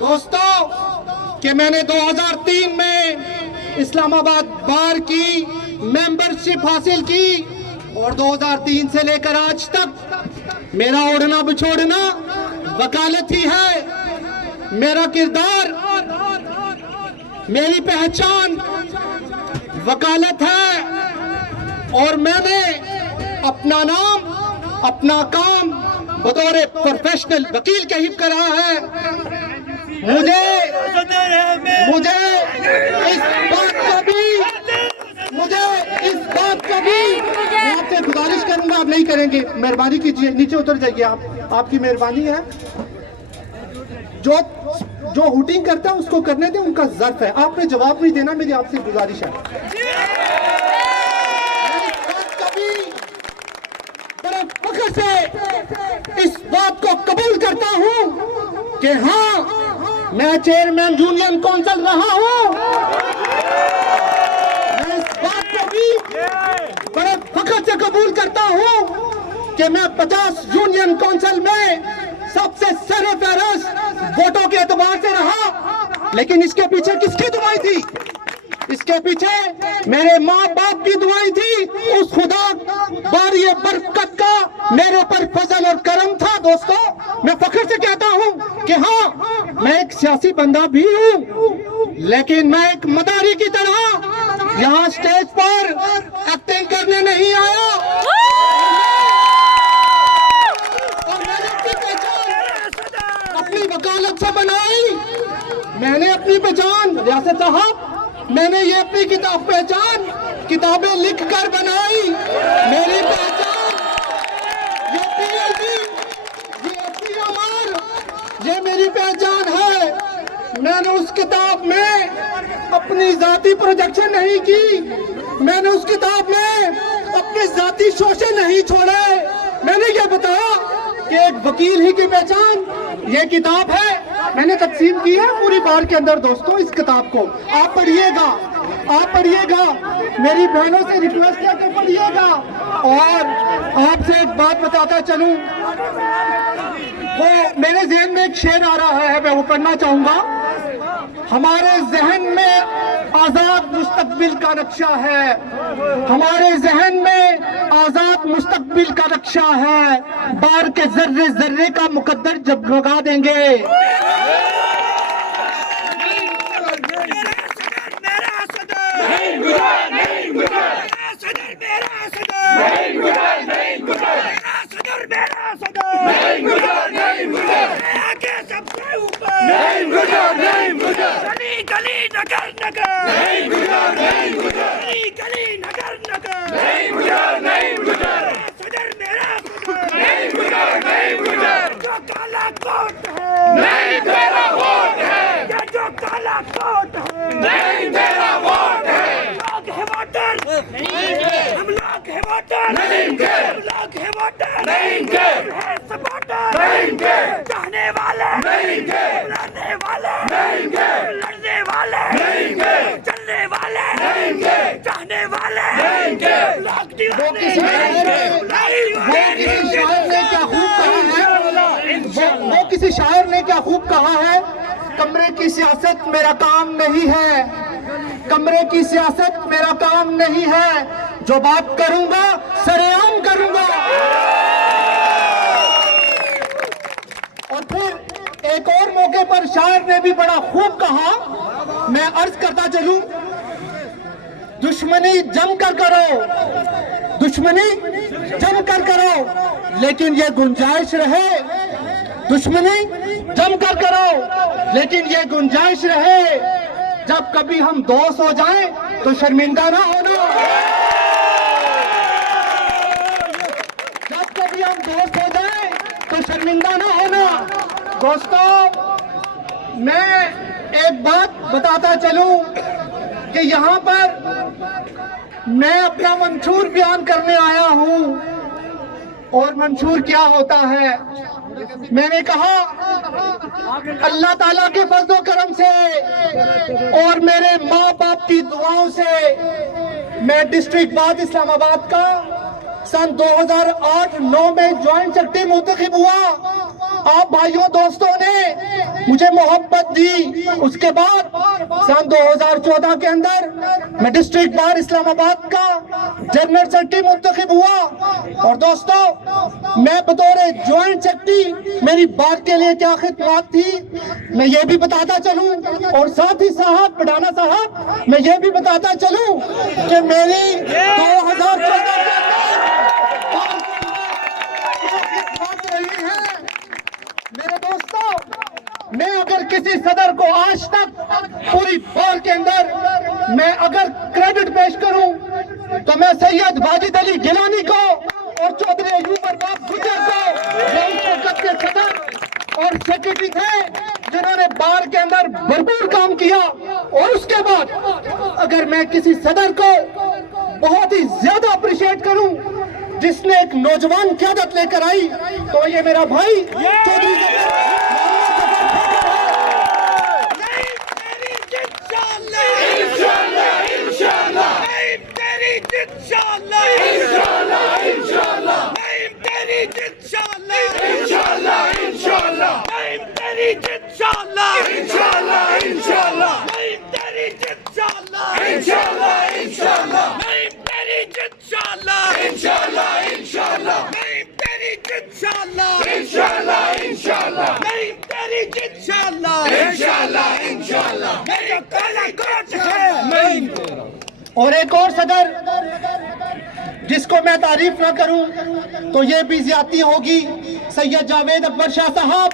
دوستوں کہ میں نے 2003 میں اسلام آباد بار کی ممبرشپ حاصل کی اور 2003 سے لے کر آج تک میرا اڑنا بچھوڑنا وکالت ہی ہے. میرا کردار، میری پہچان وکالت ہے اور میں نے اپنا نام، اپنا کام بطور پروفیشنل وکیل کہیں کرا ہے. مجھے اس بات کا بھی میں آپ سے گزارش کروں گا، آپ نہیں کریں گے، مہربانی کیجیے نیچے اتر جائیے. آپ کی مہربانی ہے. جو ہوٹنگ کرتا ہے اس کو کرنے دیں، ان کا ظرف ہے. آپ نے جواب نہیں دینا، میری آپ سے گزارش ہے. بڑے فخر سے اس بات کو قبول کرتا ہوں کہ ہاں میں چیئرمین یونین کونسل رہا ہوں. میں اس بات کو بھی بڑے فخر سے قبول کرتا ہوں کہ میں 50 یونین کونسل میں سب سے سر فہرست ووٹوں کے اعتبار سے رہا. لیکن اس کے پیچھے کس کی دعائیں تھی؟ اس کے پیچھے میرے ماں باپ کی دعائیں تھی. اس خدا باری برکت کا میرے پر فضل اور کرم تھا. دوستو میں فخر سے کہتا ہوں کہ ہاں میں ایک سیاسی بندہ بھی ہوں، لیکن میں ایک مداری کی طرح یہاں سٹیج پر ایکٹنگ کرنے نہیں آیا. اور میں نے اپنی پہچان اپنی وکالت سے بنائی. میں نے اپنی پہچان ریاست صاحب، میں نے یہ اپنی پہچان کتابیں لکھ کر بنائی. میری پہچان یہ پی ایل ڈی، یہ ایف ڈی ایم آر، یہ میری پہچان ہے. میں نے اس کتاب میں اپنی ذاتی پروجیکشن نہیں کی. میں نے اس کتاب میں اپنے ذاتی شوشے نہیں چھوڑے. میں نے یہ بتایا کہ ایک وکیل ہی کی پہچان یہ کتاب ہے. میں نے تقسیم کی ہے پوری بار کے اندر. دوستوں اس کتاب کو آپ پڑھیے گا، آپ پڑھیے گا. میری بہنوں سے ریکویسٹ ہے کہ پڑھیے گا. اور آپ سے ایک بات بتاتا چلوں، وہ میرے ذہن میں ایک شعر آ رہا ہے، میں وہ پڑھنا چاہوں گا. ہمارے ذہن میں آزاد مستقبل کا نقشہ ہے، ہمارے ذہن میں آزاد مستقبل کا نقشہ ہے. بار کے ذرے ذرے کا مقدر جگمگا دیں گے. چاہنے والے لڑنے والے لڑنے والے چلنے والے چاہنے والے وہ کسی شاعر نے کیا خوب کہا ہے، کمرے کی سیاست میرا کام نہیں ہے، کمرے کی سیاست میرا کام نہیں ہے، جو بات کروں گا سرے عام کروں گا. اور پھر ایک اور موقع پر شاعر نے بھی بڑا خوب کہا، میں عرض کرتا چلوں، دشمنی جم کر کرو، دشمنی جم کر کرو، لیکن یہ گنجائش رہے، دشمنی جم کر کرو لیکن یہ گنجائش رہے، جب کبھی ہم دوست ہو جائیں تو شرمندہ نہ ہونا، جب کبھی ہم دوست ہو جائیں تو شرمندہ نہ ہونا. دوستو میں ایک بات بتاتا چلوں کہ یہاں پر میں اپنا منشور بیان کرنے آیا ہوں. اور منشور کیا ہوتا ہے؟ میں نے کہا اللہ تعالیٰ کے فضل و کرم سے اور میرے ماں باپ کی دعاؤں سے میں ڈسٹرکٹ بات اسلام آباد کا سن 2008-9 میں جوائنٹ سیکرٹری منتخب ہوا. آپ بھائیوں دوستوں نے مجھے محبت دی. اس کے بعد سن 2014 کے اندر میں ڈسٹرکٹ بار اسلام آباد کا جنرل سیکرٹری منتخب ہوا. اور دوستو میں بطور جوائنٹ سیکرٹری میری بات کے لیے کیا خدمات تھی میں یہ بھی بتاتا چلوں, اور ساتھ ہی صاحب پٹھانا صاحب میں یہ بھی بتاتا چلوں کہ میری 2014 میرے دوستو میں اگر کسی صدر کو آج تک پوری بار کے اندر میں اگر کریڈٹ پیش کروں تو میں سید واجد علی گیلانی کو اور چودھری ایوب ارباب گجر کو جو اس وقت کے صدر اور سیکرٹری تھے جنہوں نے بار کے اندر بھرپور کام کیا, اور اس کے بعد اگر میں کسی صدر کو بہت ہی زیادہ اپریشیٹ کروں جس نے ایک نوجوان قیادت لے کر آئی تو یہ میرا بھائی چودھری اور ایک اور صدر جس کو میں تعریف نہ کروں تو یہ بھی زیادتی ہوگی, سید جاوید اکبر شاہ صاحب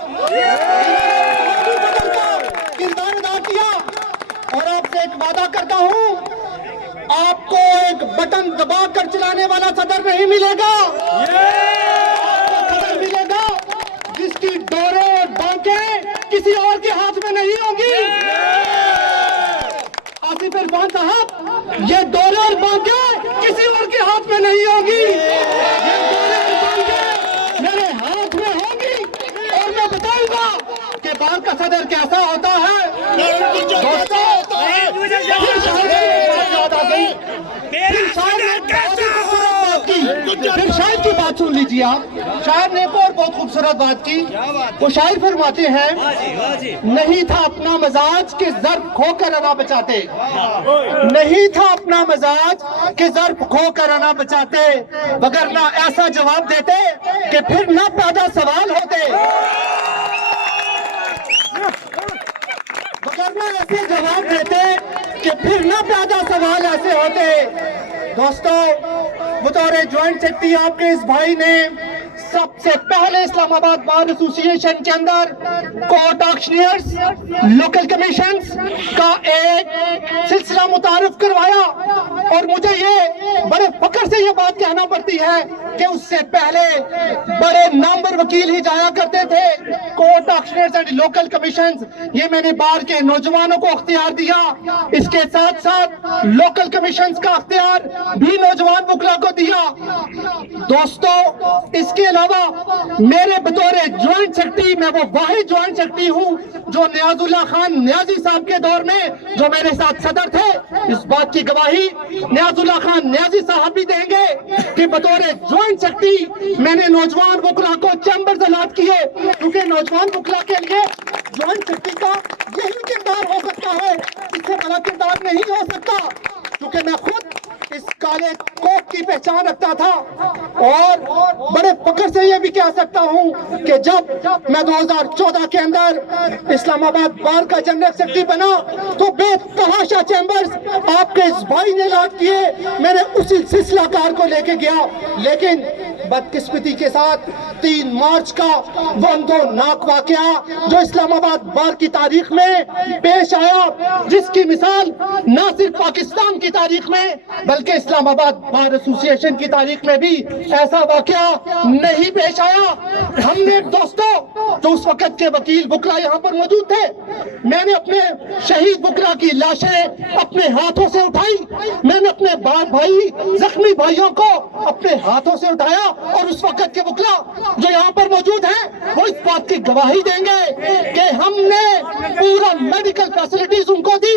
کردار ادا کیا. اور آپ سے ایک وعدہ کرتا ہوں آپ کو ایک بٹن دبا کر چلانے والا صدر نہیں ملے گا, صدر ملے گا جس کی ڈوریں اور بانکیں کسی اور کے ہاتھ میں نہیں ہوں گی. آصف عرفان صاحب یہ ڈوریں اور بانکیں کسی اور کے ہاتھ میں نہیں ہوں گی, یہ ڈوریں اور بانکیں میرے ہاتھ میں ہوں گی, اور میں بتاؤں گا کہ بار کا صدر کیسا ہوتا ہے. پھر شاعر کی بات سن لیجیے آپ. شاعر نے ایک اور بہت خوبصورت بات کی. وہ شاعر فرماتے ہیں نہیں تھا اپنا مزاج کہ ظرف کھو کر انا بچاتے, نہیں تھا اپنا مزاج کہ ظرف کھو کر انا بچاتے, وگرنہ ایسا جواب دیتے کہ پھر نہ پیدا سوال ہوتے, وگرنہ ایسے جواب دیتے کہ پھر نہ پیدا سوال ایسے ہوتے. دوستو بطور جوائنٹ سیکرٹری آپ کے اس بھائی نے سب سے پہلے اسلام آباد بار ایسوسی ایشن کے اندر کورٹ آکشنئرز لوکل کمیشنز کا ایک سلسلہ متعارف کروایا, اور مجھے یہ بڑے فخر سے یہ بات کہنا پڑتی ہے کہ اس سے پہلے بڑے نامور وکیل ہی جایا کرتے تھے. کورٹ آکشنئرز اینڈ لوکل کمیشنز یہ میں نے بار کے نوجوانوں کو اختیار دیا, اس کے ساتھ ساتھ لوکل کمیشنز کا اختیار بھی نوجوان وکلا کو دیا. دوستو اس کے علاوہ میرے بطور جوائنٹ سیکرٹری میں وہ واحد جوائنٹ سیکرٹری ہوں جو نیاز اللہ خان نیازی صاحب کے دور میں جو میرے ساتھ صدر تھے, اس بات کی گواہی نیاز اللہ خان نیازی صاحب بھی دیں گے کہ بطور جوائنٹ سیکرٹری میں نے نوجوان وکلا کو چیمبرز الات کیے, کیونکہ نوجوان وکلا کے لیے جوائنٹ سیکرٹری کا یہی کردار ہو سکتا ہے, اس سے بڑا کردار نہیں ہو سکتا. کیونکہ میں خود اس کالے کوک کی پہچان رکھتا تھا, اور بڑے فخر سے یہ بھی کہہ سکتا ہوں کہ جب میں 2014 کے اندر اسلام آباد بار کا جنرل سیکرٹری بنا تو بے تحاشا چیمبرز آپ کے اس بھائی نے لاٹ کیے, میں نے اسی سلسلہ کار کو لے کے گیا. لیکن بدقسمتی کے ساتھ 3 مارچ کا وہ اندھوناک واقعہ جو اسلام آباد بار کی تاریخ میں پیش آیا, جس کی مثال نہ صرف پاکستان کی تاریخ میں بلکہ اسلام آباد بار ایسوسی ایشن کی تاریخ میں بھی ایسا واقعہ نہیں پیش آیا. ہم نے دوستو جو اس وقت کے وکیل وکلا یہاں پر موجود تھے, میں نے اپنے شہید وکلا کی لاشیں اپنے ہاتھوں سے اٹھائی, میں نے اپنے بھائی زخمی بھائیوں کو اپنے ہاتھوں سے اٹھایا, اور اس وقت کے وکلا جو یہاں پر موجود ہیں وہ اس بات کی گواہی دیں گے کہ ہم نے پورا میڈیکل فیسلٹیز ان کو دی,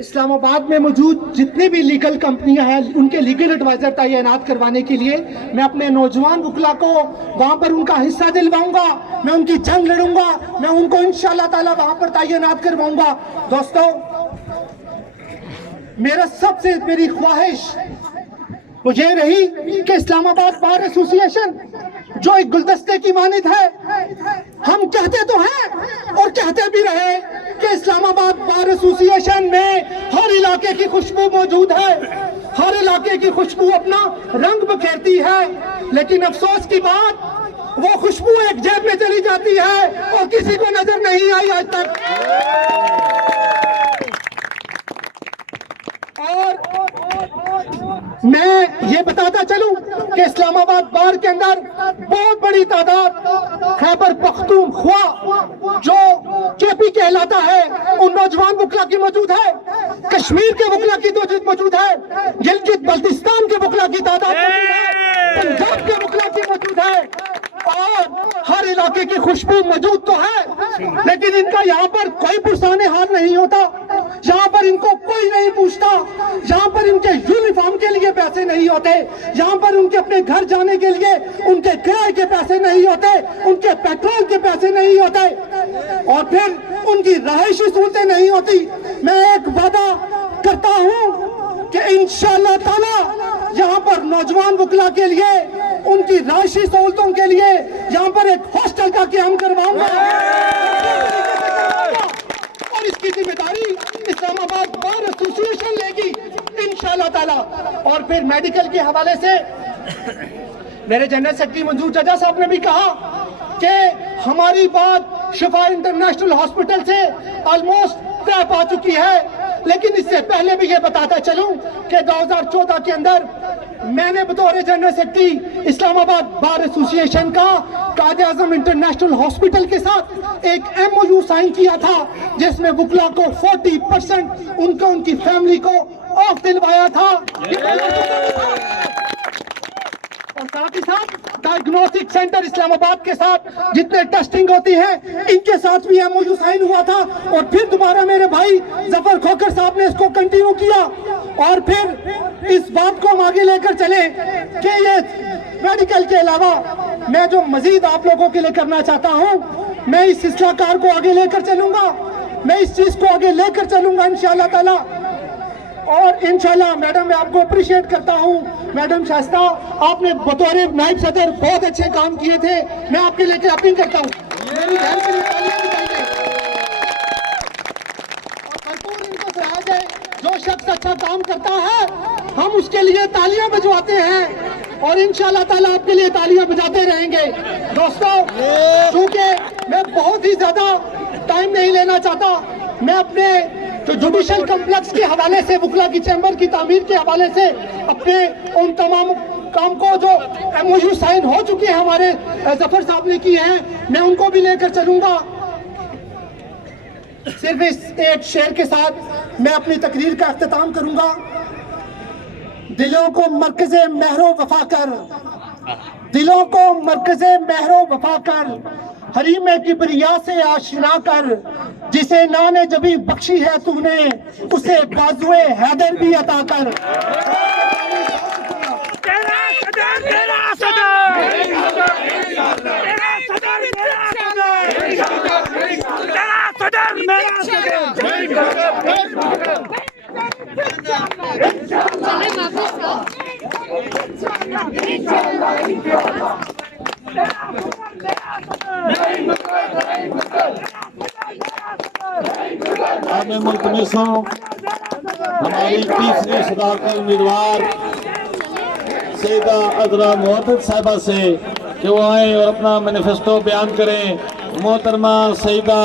اسلام آباد میں موجود جتنی بھی لیگل کمپنیاں ہیں ان کے لیگل ایڈوائزر تعینات کروانے کے لیے میں اپنے نوجوان وکلا کو وہاں پر ان کا حصہ دلواؤں گا، میں ان کی جنگ لڑوں گا، میں ان کو انشاءاللہ تعالی وہاں پر تعینات کرواؤں گا۔ دوستو، میری خواہش وہ یہ رہی کہ اسلام آباد بار ایسوسی ایشن جو ایک گلدستے کی مانند ہے، ہم کہتے تو ہیں اور کہتے بھی رہے کہ اسلام آباد بار ایسوسی ایشن میں ہر علاقے کی خوشبو موجود ہے، ہر علاقے کی خوشبو اپنا رنگ بکھیرتی ہے، لیکن افسوس کی بات وہ خوشبو ایک جیب میں چلی جاتی ہے اور کسی کو نظر نہیں آئی آج تک۔ اور میں یہ بتاتا چلوں کہ اسلام آباد بار کے اندر بہت بڑی تعداد خیبر پختونخوا جو کے پی کہلاتا ہے ان نوجوان وکلا کی موجود ہے، کشمیر کے وکلا کی موجود ہے، گلگت بلتستان کے وکلا کی تعداد موجود ہے، پنجاب کے وکلا کی موجود ہے، اور ہر علاقے کی خوشبو موجود تو ہے، لیکن ان کا یہاں پر کوئی پرسان حال نہیں ہوتا، یہاں پر ان کو کوئی نہیں پوچھتا، یہاں پر ان کے یونیفارم کے لیے پیسے نہیں ہوتے، یہاں پر ان کے اپنے گھر جانے کے لیے ان کے کرائے کے پیسے نہیں ہوتے، ان کے پیٹرول کے پیسے نہیں ہوتے، اور پھر ان کی رہائشی سہولتیں نہیں ہوتی۔ میں ایک وعدہ کرتا ہوں کہ انشاءاللہ تعالی یہاں پر نوجوان وکلا کے لیے ان کی رہائشی سہولتوں کے لیے یہاں پر ایک ہاسٹل کا قیام کرواؤں گا، اور اس کی ذمہ داری اسلام آباد بار ایسوسی ایشن لے گی انشاءاللہ تعالی۔ اور پھر میڈیکل کے حوالے سے میرے جنرل سیکرٹری منظور چچا صاحب نے بھی کہا کہ ہماری بات شفا انٹرنیشنل ہاسپٹل سے آلموسٹ طے پا چکی ہے، لیکن اس سے پہلے بھی یہ بتاتا چلوں کہ 2014 کے اندر میں نے بطور جنرل سیکرٹری اسلام آباد بار ایسوسی ایشن کا قائد اعظم انٹرنیشنل ہاسپٹل کے ساتھ ایک ایم او یو سائن کیا تھا، جس میں وکلا کو 40% ان کی فیملی کو آف دلوایا تھا، اور ساتھ ہی ساتھ ڈائگنوسٹک سینٹر اسلام آباد کے ساتھ جتنے ٹیسٹنگ ہوتی ہے ان کے ساتھ بھی ایم او یو سائن ہوا تھا، اور پھر دوبارہ میرے بھائی ظفر کھوکر صاحب نے اس کو کنٹینیو کیا، اور پھر اس بات کو ہم آگے لے کر چلیں کہ یہ میڈیکل کے علاوہ میں جو مزید آپ لوگوں کے لیے کرنا چاہتا ہوں، میں اس اصلاح کار کو آگے لے کر چلوں گا، میں اس چیز کو آگے لے کر چلوں گا انشاءاللہ تعالی۔ اور انشاءاللہ میڈم میں آپ کو اپریشیٹ کرتا ہوں، میڈم شائستہ آپ نے بطور نائب صدر بہت اچھے کام کیے تھے، میں آپ کے لے کے اپیل کرتا ہوں میری بہن کے لیے تالیاں بجائیے، اور بھرپور ان کو سراہا جائے، جو شخص اچھا کام کرتا ہے ہم اس کے لیے تالیاں بجواتے ہیں، اور انشاءاللہ تعالیٰ آپ کے لیے تالیاں بجاتے رہیں گے۔ دوستو، چونکہ میں بہت ہی زیادہ ٹائم نہیں لینا چاہتا، میں اپنے جو جوڈیشل کمپلیکس کے حوالے سے وکلا کی چیمبر کی تعمیر کے حوالے سے اپنے ان تمام کام کو جو ایم او یو سائن ہو چکے ہیں ہمارے ظفر صاحب نے کیے ہیں، میں ان کو بھی لے کر چلوں گا۔ صرف اس ایک شعر کے ساتھ میں اپنی تقریر کا اختتام کروں گا۔ دلوں کو مرکز مہر و وفا کر، دلوں کو مرکز مہر و وفا کر، حریم کبریا سے آشنا کر، جسے نان جبی بخشی ہے تو نے اسے بازوئے حیدر بھی عطا کر۔ تیرا صدر تیرا صدر تیرا صدر تیرا صدر میرا صدر۔ ہمیں ملتمس ہوں ہماری تیسری صدارتی امیدوار سیدہ عذرا محتد صاحبہ سے کہ وہ آئیں اور اپنا مینیفیسٹو بیان کریں۔ محترمہ سیدہ